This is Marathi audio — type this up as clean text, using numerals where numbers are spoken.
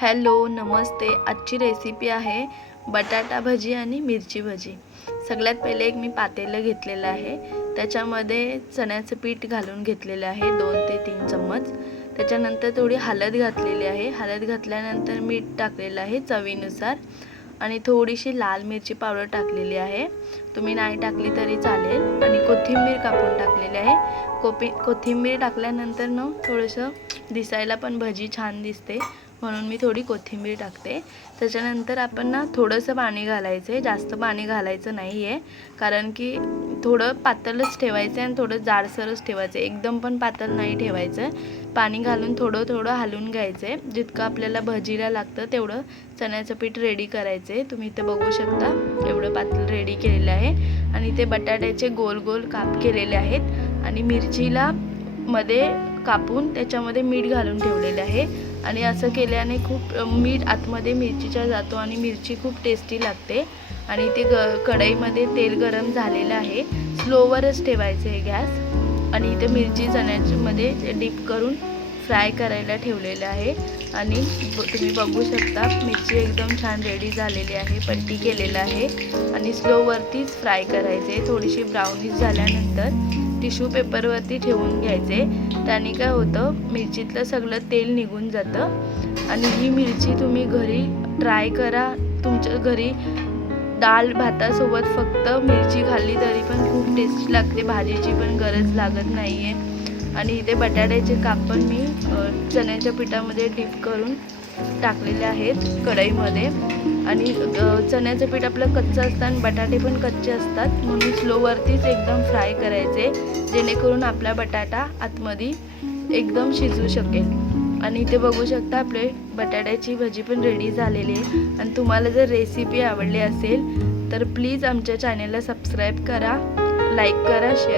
हॅलो नमस्ते। आजची रेसिपी आहे बटाटा भजी आणि मिरची भजी। सगळ्यात पहिले एक मी पातेलं घेतलेलं आहे, त्याच्यामध्ये चण्याचं पीठ घालून घेतलेलं आहे 2 ते 3 चम्मच। त्याच्यानंतर थोडी हळद घातलेली आहे, हळद घातल्यानंतर मीठ टाकलेलं आहे चवीनुसार आणि थोडीशी लाल मिरची पावडर टाकलेली आहे, तुम्ही नाही टाकली तरी चालेल। आणि कोथिंबीर कापून टाकलेली आहे। कोथिंबीर टाकल्यानंतर थोडंसं दिसायला पण भजी छान दिसते, म्हणून मी थोडी कोथिंबीर टाकते। त्याच्यानंतर आपण थोडंसं पाणी घालायचं आहे, जास्त पाणी घालायचं नाही आहे, कारण की थोडं पातळच ठेवायचं आणि थोडं जाडसरच ठेवायचं, एकदम पण पातळ नाही ठेवायचं। पाणी घालून थोडं थोडं हलवून घ्यायचं आहे, जितकं आपल्याला भजीला लागतं तेवढं चण्याचं पीठ रेडी करायचं आहे। तुम्ही इथे बघू शकता एवढं पातळ रेडी केलेलं आहे आणि ते बटाट्याचे गोल गोल काप केलेले आहेत आणि मिरचीला मध्ये कापून त्याच्यामध्ये मीठ घालून ठेवलेले आहे। आणि असं केल्याने खूप मीठ आतमध्ये मिरचीच्या जातो आणि मिरची खूप टेस्टी लागते। आणि ते कढईमध्ये तेल गरम झालेलं आहे, स्लोवरच ठेवायचं आहे गॅस। आणि इथे मिरची चण्यामध्ये डीप करून फ्राय करायला ठेवलेलं आहे आणि तुम्ही बघू शकता मिरची एकदम छान रेडी झालेली आहे, पलटी केलेलं आहे आणि स्लोवरतीच फ्राय करायचे। थोडीशी ब्राउनिश झाल्यानंतर टिश्यू पेपरवरती ठेवून घ्यायचे, त्याने काय होतं मिरचीतलं सगळं तेल निघून जातं। आणि ही मिरची तुम्ही घरी ट्राय करा, तुमच्या घरी डाळ भातासोबत फक्त मिरची खाल्ली तरी पण खूप टेस्टी लागते, भाजीची पण गरज लागत नाही आहे। आणि इथे बटाट्याचे काप पण मी चण्याच्या पिठामध्ये डीप करून टाकलेले आहेत कढईमध्ये। आणि चण्याचं पीठ आपलं कच्चं असतं आणि बटाटे पण कच्चे असतात, म्हणून स्लोवरतीच एकदम फ्राय करायचे, जेणेकरून आपला बटाटा आतमध्ये एकदम शिजू शकेल। आणि इथे बघू शकता आपले बटाट्याची भजी पण रेडी झालेली आहे। आणि तुम्हाला जर रेसिपी आवडली असेल तर प्लीज आमच्या चॅनलला सबस्क्राईब करा, लाईक करा, शेअर